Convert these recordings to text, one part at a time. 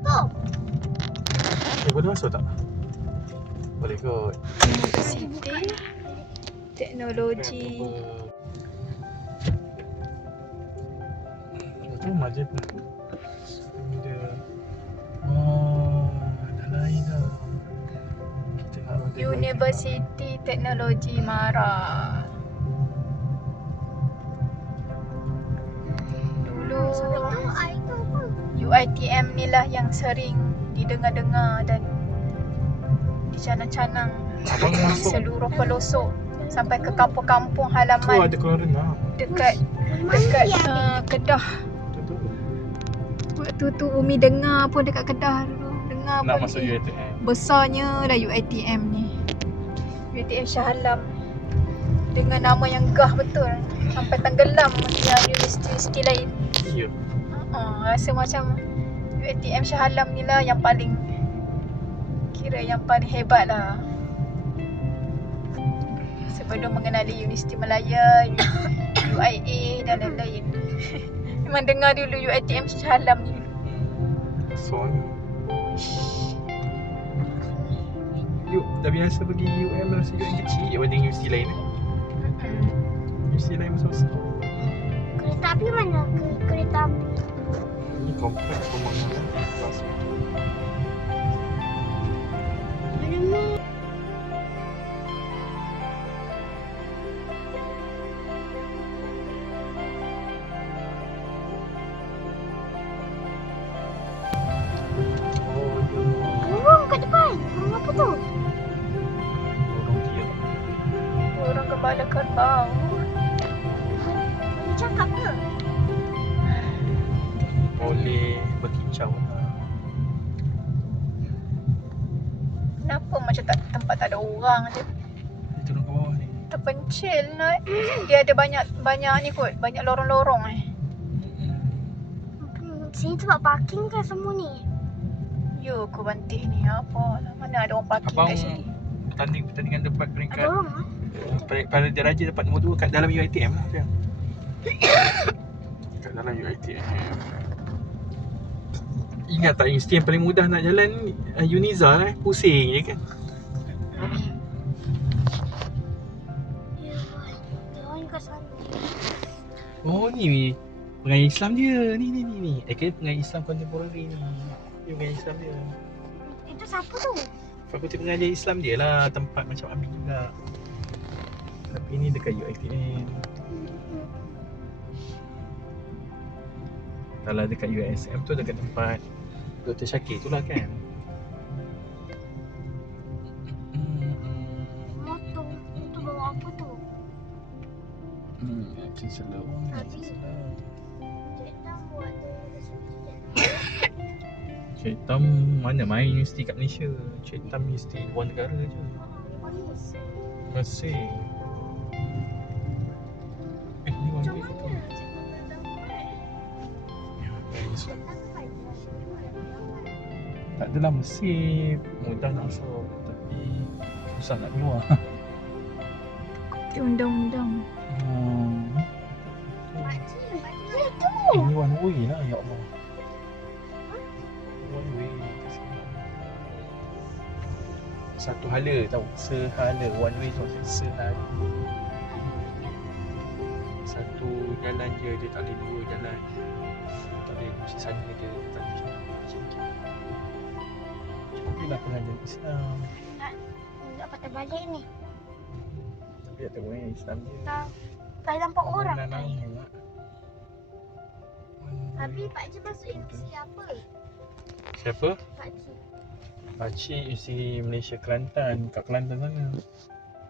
Tu. Eh, boleh masuk tak? Boleh kot. Universiti Teknologi Itu rumah je pun. Ini dia. Oh, dah lain dah. Kita nak roti Universiti Teknologi Mara Dulu Sampai tu apa? UiTM ni lah yang sering didengar-dengar dan dicanang-canang Abang di masuk. seluruh pelosok sampai ke kampung-kampung Tu halaman ada kolam renang. dekat dekat uh, Kedah. Tu tu. Waktu tu Umi dengar pun dekat Kedah dulu. Dengar Nak pun masuk ni. UiTM. besarnya dah UiTM ni. UiTM Shah Alam dengan nama yang gah betul sampai tenggelam yang universiti-universiti lain. Ya. Uh, rasa macam UiTM Shah Alam ni lah yang paling kira yang paling hebat lah. Sebelum mengenali Universiti Malaya, UIA dan lain-lain. Memang dengar dulu UiTM Shah Alam ni. Soalnya. Yuk, dah biasa pergi UM rasa UM kecil berbanding universiti lain. eh. Universiti lain besar-besar. Kereta api mana? Ke- Kereta api. Ini kompleks pembangunan kelas. Mana ni? Orang je? Dia turun ke bawah ni. Terpencil nak. Dia ada banyak banyak ni kot, banyak lorong-lorong eh. Hmm, Sini tempat parking kan semua ni? Yo, aku bantih ni apa lah. Mana ada orang parking Abang kat sini? pertanding pertandingan debat Ada peringkat orang ah? pada- pada diraja dapat nombor 2 kat dalam UiTM lah dia. kat dalam UiTM. Ingat tak universiti yang paling mudah nak jalan uh, Uniza eh pusing je kan. Oh ni pengajian Islam dia. Ni ni ni ni. Eh kan pengajian Islam kontemporari ni. Ni pengajian Islam dia. Itu siapa tu? Fakulti pengajian Islam dia lah tempat macam Amin juga. Tapi ni dekat UiTM. Kalau dekat USM tu dekat tempat Dr. Syakir tu lah kan. Macam slow. Tadi. Cik Tam buat. Cik Tam mana main universiti kat Malaysia? Cik Tam universiti luar negara je. Masih. Eh, ni one way tu? Ya. Tak adalah Mesir Mudah nak masuk Tapi Susah nak keluar Undang-undang. Satu hala tau Sehala One way maksudnya sehala Satu jalan je Dia tak boleh dua jalan Tak boleh mesti sana je Tak boleh macam tu Tapi lah pengajian Islam Tak patah balik ni. Tapi tak tahu eh Islam dia Tak. Tak nampak orang. Nak nama Tapi pakcik masuk universiti apa? Siapa? Pakcik. Pakcik isi Malaysia Kelantan. Kat Kelantan sana.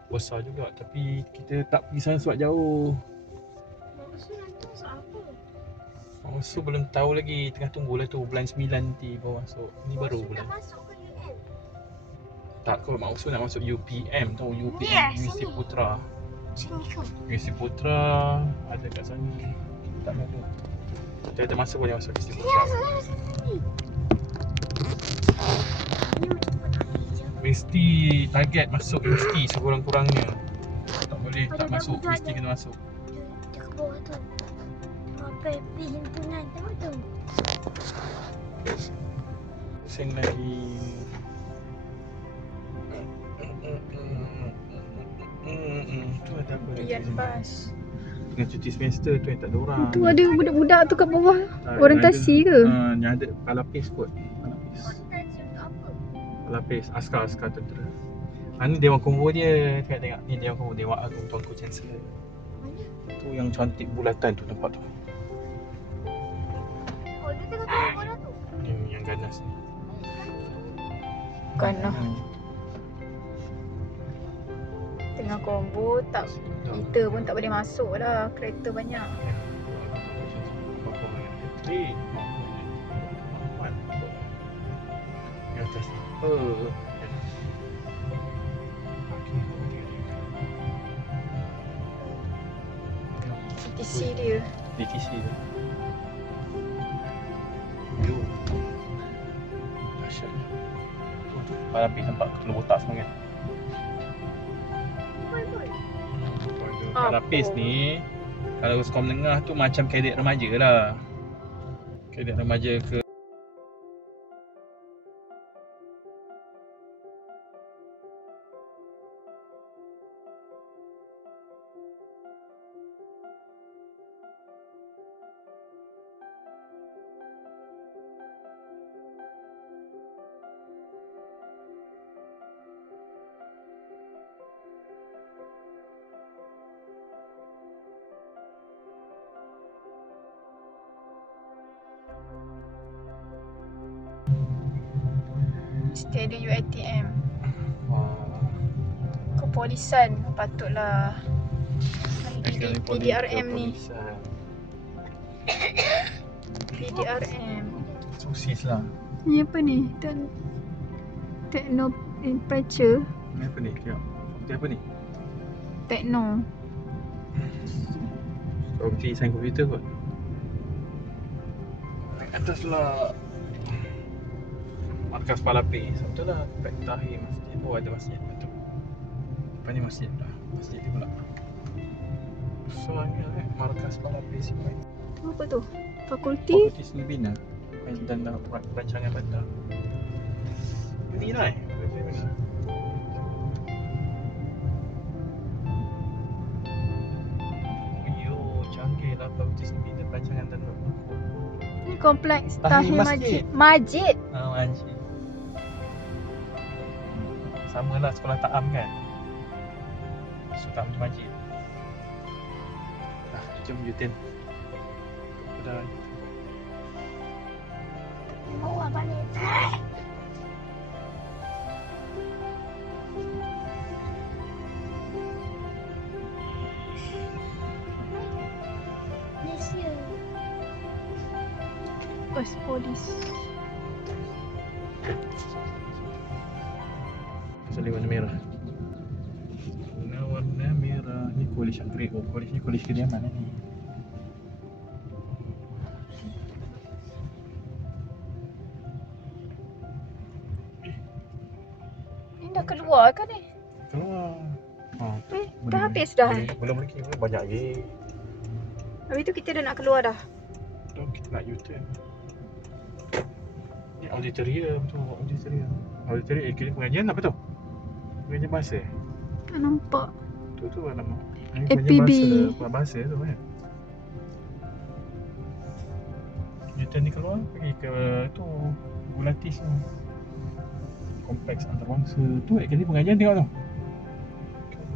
Besar juga. Tapi kita tak pergi sana sebab jauh. Tu nanti masuk apa? Masuk belum tahu lagi. Tengah tunggulah tu. Bulan 9 nanti baru masuk. Ni baru Maksud bulan. nak masuk ke UN? Tak kalau maksud nak masuk UPM tau. UPM Yes, Universiti. Putra. Sini ke? Universiti Putra Ada kat sana. Tak tahu Kita ada masa boleh masuk Universiti Putra. Ni. Mesti target masuk universiti sekurang-kurangnya Tak boleh tak masuk Mesti kena masuk Dia, dia ke bawah tu. Apa api himpunan tengok tu. Sing lagi. Tu ada apa lagi? Ian Bas. Dengan cuti semester tu yang tak ada orang. Tu ada budak-budak tu kat bawah. Tak, Orientasi ke? ada, Uh, yang ada palapis kot. Palapis askar-askar tentera. Ha, ni Dewan Konvo dia. Tengok tengok. Ni Dewan Konvo. Dewan Agung Tuanku Chancellor. Mana? Tu yang cantik bulatan tu nampak tu. Oh, dia tengah tengok bola tu. Ni yang ganas ni. Kan lah. Hmm. Tengah kombo tak kita pun tak boleh masuk lah. Kereta banyak. Di atas ni. Oh. TC dia. DTC. Dahsyatnya. Tu tu. Parapi nampak keluar botak semua kan. Parapis ni kalau sekolah menengah tu macam kadet remaja lah. Kadet remaja ke Mesti ada UiTM. uh, Kepolisan patutlah. PD, PDRM ni. PDRM. Sosis lah. Ni apa ni? Ten Techno Temperature. Ni apa ni? Tengok. Dia apa ni? Techno. Komputer design komputer kot. Naik atas lah. Markas Palapis. Betul lah. Pek Tahir Masjid. Oh ada masjid. Betul. Apa ni masjid dah. Masjid ni pula. Soalnya eh. Markas Palapis. Tu apa tu? Fakulti? Fakulti Seni Bina. Dan dah rancangan bandar. Ini lah eh. Fakulti Seni Bina. Oh, canggih lah Fakulti Seni Bina rancangan dan Ni kompleks Tahir Masjid. Majid. Majid. Lah sekolah Ta'am kan? Sekolah Ta'am tu Majid. Ah, jom Yutin. Dah. Bawa balik. Malaysia. Pos polis. College upgrade. Oh, college ni college kediaman lah ni. Ni dah keluar kan ni? Keluar. Oh, Eh, dah habis dah. Boleh, belum lagi. Belum banyak lagi. Habis tu kita dah nak keluar dah. Jom kita nak U-turn. Ni auditorium tu. Auditorium. Auditorium. Eh, kira pengajian apa tu? Pengajian bahasa eh? Tak nampak. Tu tu lah nama. Ni APB. pengajian Bahasa, bahasa tu kan. U-turn ni keluar pergi ke tu. Gulatis tu. Kompleks antarabangsa. Tu akademi pengajian tengok tu.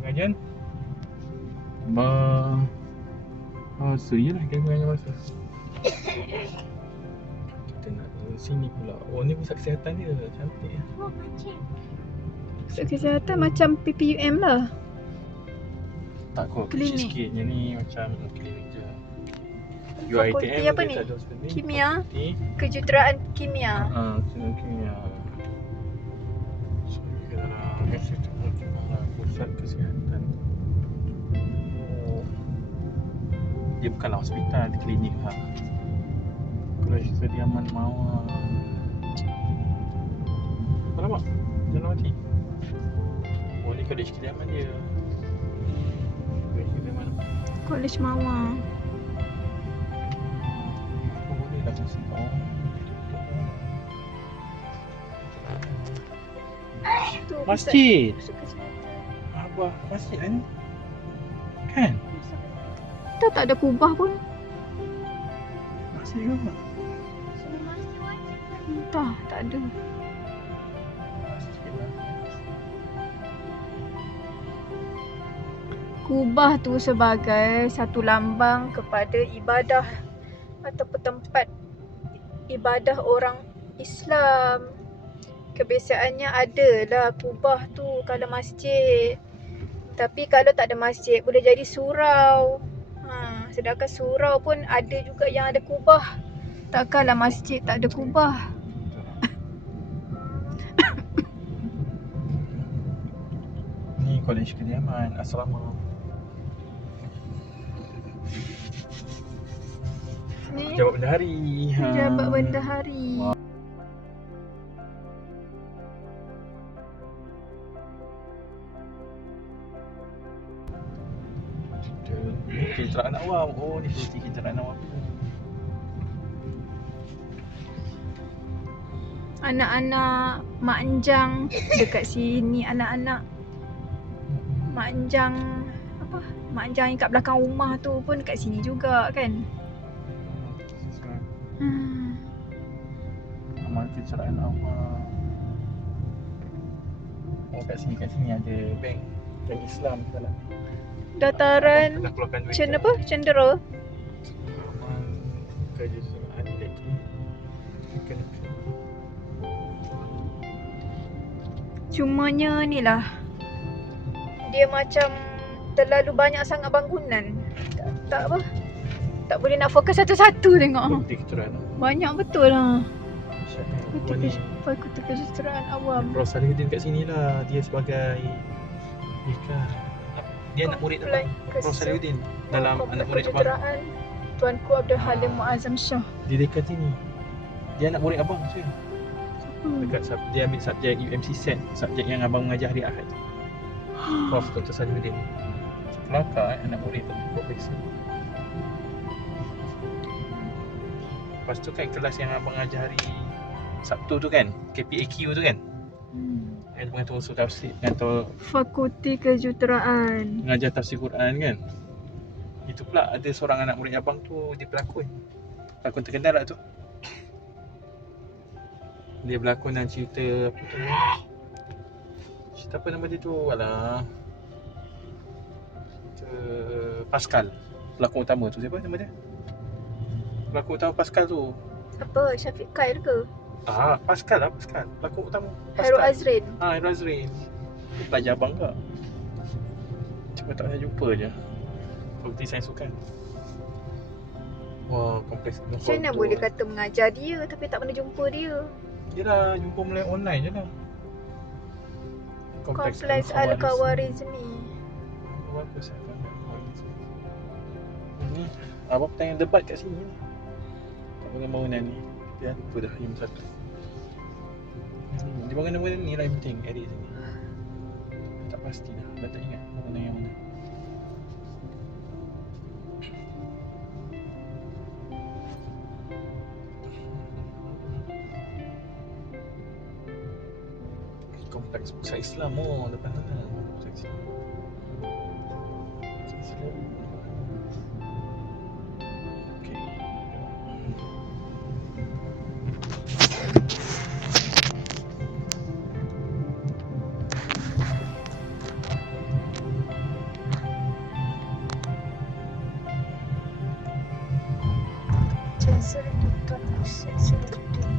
Pengajian. Ba... Bahasa je lah akademi pengajian bahasa. Kita nak ke sini pula. Oh ni pusat kesihatan dia. Cantik macam. Pusat kesihatan macam PPUM lah. Tak kot, Klinik. kecil sikit. Yang ni macam klinik je. Fakulti UiTM apa dia ni? Kimia? Fakulti. Kejuruteraan kimia. Ah, uh, kimia. So, kita dalam lah, pusat kesihatan. Dia bukanlah hospital, dia klinik lah. Kalau kediaman mawar. Kau nampak? Jalan mati. Oh ni kolej kediaman dia. Kolej Mawa. Masjid. Apa? Masjid kan? Kan? Kita tak ada kubah pun. Masjid ke apa? Entah, tak ada. Kubah tu sebagai satu lambang kepada ibadah ataupun tempat ibadah orang Islam. Kebiasaannya adalah kubah tu kalau masjid. Tapi kalau tak ada masjid boleh jadi surau. Ha, sedangkan surau pun ada juga yang ada kubah. Takkanlah masjid tak ada kubah. College Kediaman, asrama. Ni Pejabat Bendahari. Ha. pejabat bendahari. Ni Kejderaan awam. Oh, ni fakulti kejderaan awam. Anak-anak Mak Anjang dekat sini anak-anak Mak Anjang apa? Mak Anjang yang kat belakang rumah tu pun dekat sini juga kan. Hmm. Amal kejderaan awam. Oh, kat sini, kat sini ada bank. Bank Islam dalam. Dataran cen apa? Cendera. Amal kejderaan elektrik. Kena Cumanya ni lah Dia macam terlalu banyak sangat bangunan Tak, tak apa Tak boleh nak fokus satu-satu tengok. Kejderaan awam. Banyak betul lah. Fakulti Fakulti Kejuruteraan Awam. Prof Salihuddin kat sini lah. Dia sebagai Ika Dia anak murid apa? Prof. Salihuddin Dalam anak murid abang Kejuruteraan Tuanku Abdul Halim Muazzam Shah. Dia dekat sini. Dia anak murid abang saya Dekat sub, dia ambil subjek UMC Sen Subjek yang abang mengajar hari Ahad. Prof. Dr. Salihuddin Kelakar eh anak murid tu. Profesor Lepas tu kan kelas yang abang ajar hari Sabtu tu kan KPAQ tu kan? Hmm. Yang pengatur usul tafsir Pengatur Fakulti Kejuruteraan. Mengajar tafsir Quran kan? Itu pula ada seorang anak murid abang tu Dia pelakon Pelakon terkenal lah tu. Dia berlakon dalam cerita Apa tu? Cerita apa nama dia tu? Alah. Cerita Pascal Pelakon utama tu. Siapa nama dia Pelakon utama Pascal tu. Apa? Syafiq Khair ke? Ah, Pascal lah Pascal. Pelakon utama Hairul Pascal Azrin. Ah, Hairul Azrin. Dia pelajar abang ke Cuma tak pernah jumpa je. Fakulti Sains Sukan. Wah, kompleks Macam mana boleh kata mengajar dia tapi tak pernah jumpa dia? Yelah, jumpa mulai online je lah. Kompleks Al-Khawarizmi. Al-Khawarizmi Bagus lah kan Ini Apa pertanyaan debat kat sini? ni Tak bangun bangunan ni. Dia lupa dah yang satu. Di bangunan-bangunan ni lah yang penting Edit sini Tak pasti dah Dah tak ingat bangunan yang mana. Kompleks Pusat Islam oh depan sana Pusat Islam. Pusat Islam Chancellor Dr. Hussein Salahuddin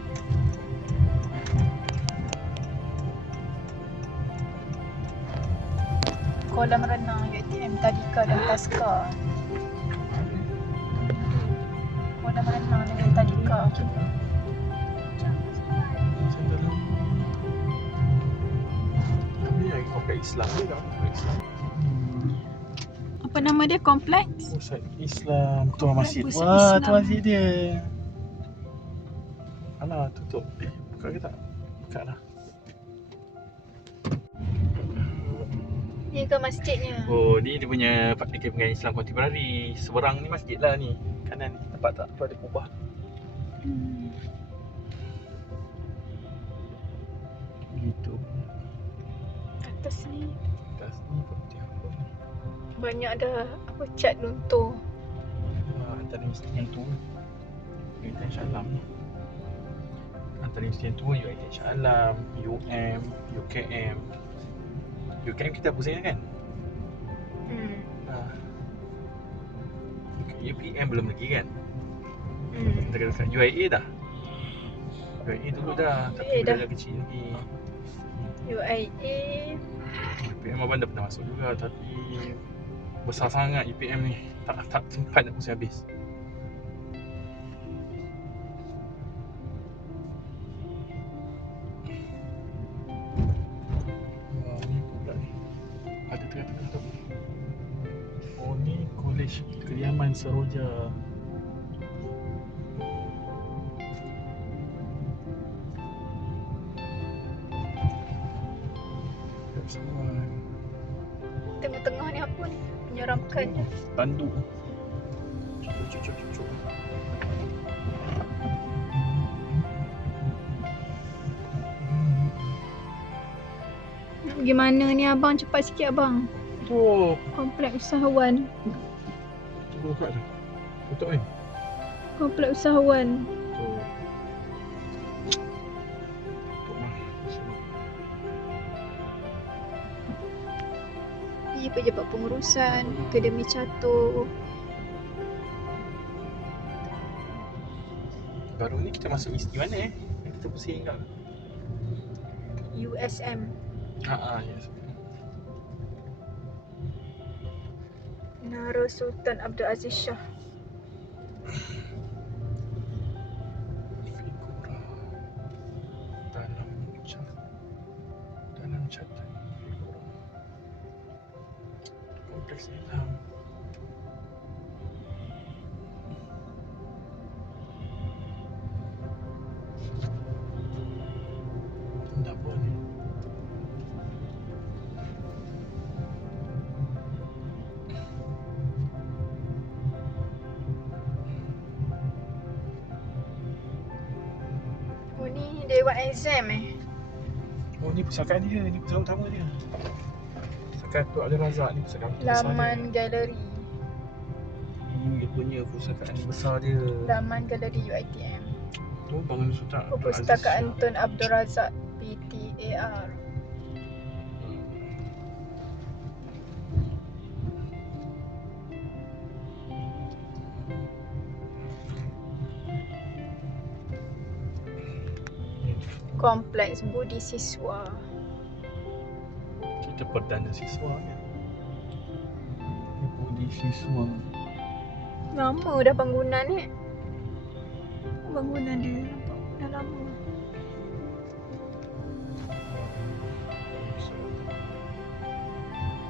Kolam renang UiTM Tadika dan Taska Kolam renang dengan Tadika Macam Tapi yang kompleks Islam je kan Kompleks Islam Apa nama dia? Kompleks? Pusat Islam Ketua Kompleks masjid Pusat Wah Islam. tu masjid dia Alah tutup Eh buka ke tak? Buka lah Ni ke masjidnya? Oh ni dia punya Akademi Pengajian Islam Kontemporari Seberang ni masjid lah ni Kanan ni Nampak tak? Tu ada kubah Hmm. Gitu atas ni. Atas ni apa ni? Banyak dah apa cat luntur. Ah, antara mesti yang tua. UiTM Shah Alam ni. Antara mesti yang tua UiTM Shah Alam, UM, UKM. UKM kita pusing kan? Hmm. Ah. UPM belum lagi kan? Hmm. Dekat UIA dah. UIA dulu dah, tapi dah. dah kecil lagi. UIA. UPM abang dah pernah masuk juga tapi besar sangat UPM ni. Tak tak sempat nak pusing habis. Ada tengah-tengah tu. Oh ni Kolej Kediaman Seroja. Menyeramkannya. Tandu. Cucuk, cucuk, cucuk. Nak pergi mana ni abang? Cepat sikit abang. Tu, Komplek usahawan. tu buka tu. Tutup kan? Komplek usahawan. Pergi pejabat pengurusan. Akademi Catur. Baru ni kita masuk mesti mana eh? Yang kita pusing kat. USM. Ha ah, yes. Nara Sultan Abdul Aziz Shah. Oh ni Dewan Exam eh. Oh ni pusakaan dia, ni pusakaan utama dia Pusakaan Tok Abdul Razak ni pusakaan besar Laman galeri. dia Ini dia punya pusakaan besar dia Laman galeri UiTM. Tu bangun Abdul Aziz Perpustakaan Shah. Tun Abdul Razak PTAR. Kompleks Budi Siswa. Kita perdana siswa kan Budi siswa Lama dah bangunan ni. Bangunan dia nampak dah lama.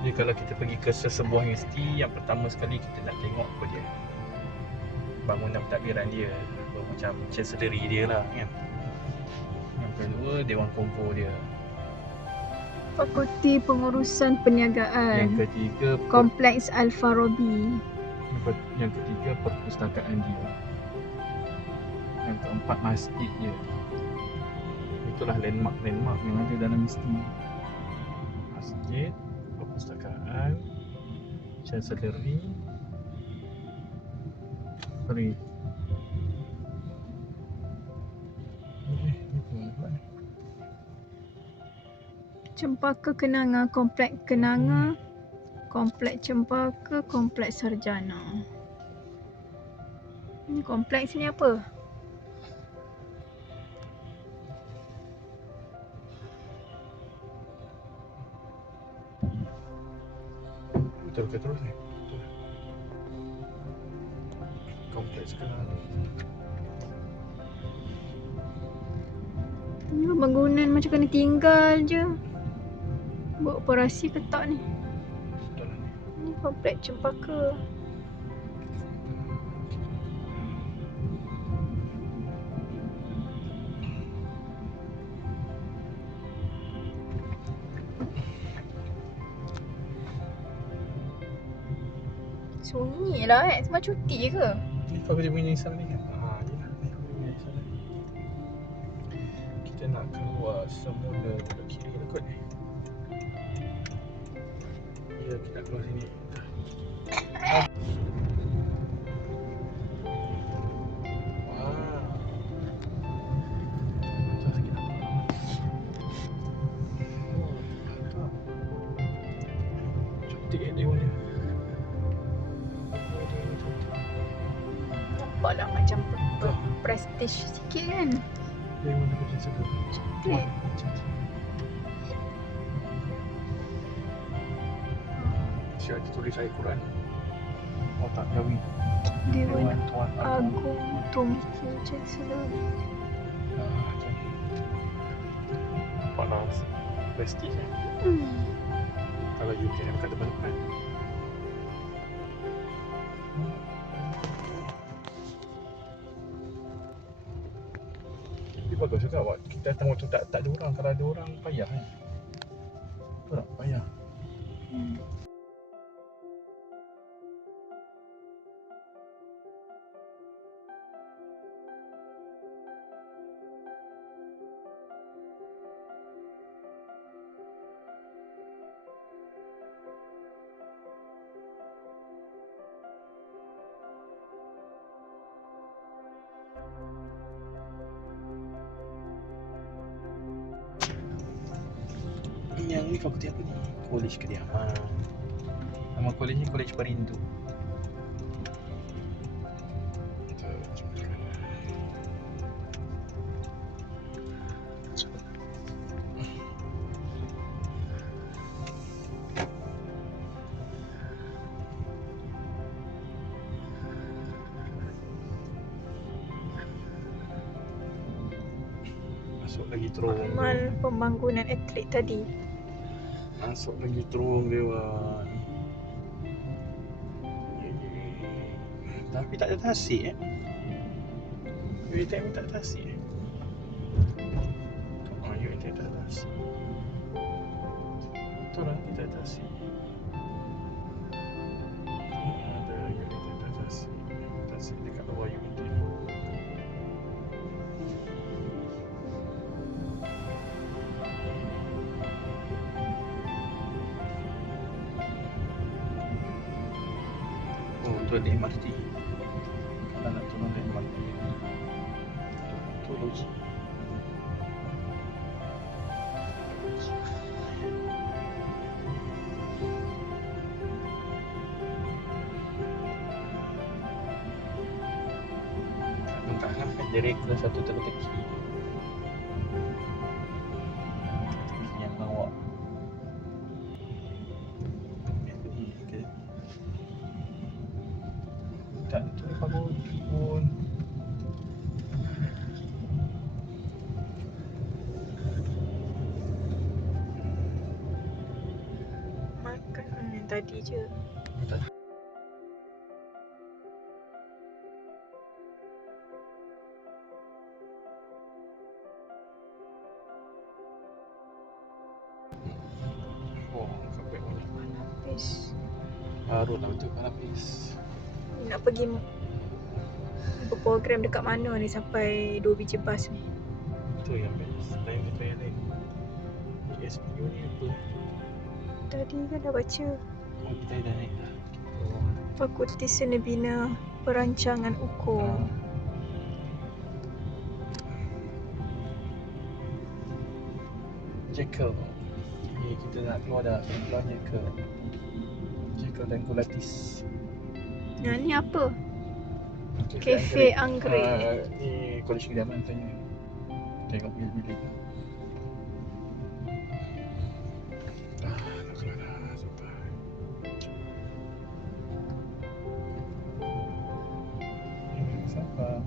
Jadi kalau kita pergi ke sesebuah universiti Yang pertama sekali kita nak tengok apa dia Bangunan pentadbiran dia Macam chancellery dia lah kan Yang kedua Dewan Konvo dia Fakulti Pengurusan Perniagaan. Yang ketiga Kompleks Al-Farabi. Yang ketiga perpustakaan dia Yang keempat masjid dia Itulah landmark-landmark yang ada dalam mesti Masjid Perpustakaan Chancellery Sorry Cempaka Kenanga, Kompleks Kenanga, Kompleks Cempaka, Kompleks Sarjana. Ini kompleks ni apa? Betul ke terus ni? Kompleks sekarang Ini bangunan macam kena tinggal je. Buat operasi ke tak ni? Lah ni kompleks Cempaka. Sunyi lah eh. Semua cuti ke? Ni kau kerja punya Islam ni kan? Siap ada tulis ayat Quran. Otak Jawi. Dewan Tuan Agung. Ah, cantik. Nampak lah prestige eh. Hmm. Kalau UKM kat depan-depan. Tapi bagus juga awak kita datang waktu tak tak ada orang. Kalau ada orang payah kan. Betul ni fakulti apa ni? College Kediaman. Nama college ni College Perindu. Masuk lagi terowong. Amal pembangunan atlet tadi. Masuk lagi terowong dewan. Tapi tak ada tasik eh. UiTM tak ada tasik eh. Oh, UiTM tak ada tasik. Betul lah, ada tasik. Dia reka satu. Teka-teki berprogram dekat mana ni sampai dua biji bas ni. Itu yang best. Lain kita yang lain. SPU ni apa? Tadi kan dah baca. Oh, kita dah naik dah. Oh. Fakulti Seni Bina Perancangan Ukur. Ah. Jekyll. Ni kita nak keluar dah. Keluar Jekyll. Jekyll dan Gulatis. Nah ni apa? Cafe Anggrek. Ah, ni college kejaman tanya. Tengok bilik-bilik. Ah. Eh.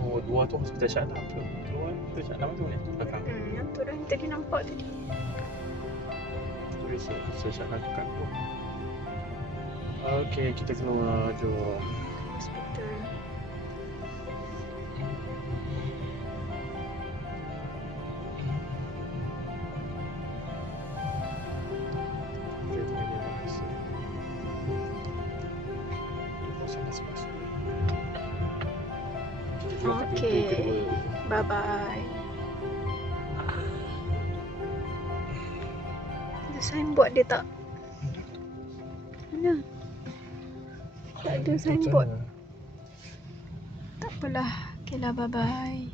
Oh, dua tu hospital Syakna apa? Keluar hospital Syakna tu ni? Belakang. Hmm, yang tu dah tadi nampak tadi. Tulis hospital Syakna dekat tu. Okey, kita keluar. Jom. Hospital. Okey, tu dia bagus. Sangat sepas. Kita keluar kat pintu Okey. kedua. Bye bye. Signboard dia tak. Ada signboard. Tak apalah. Okay lah, bye-bye.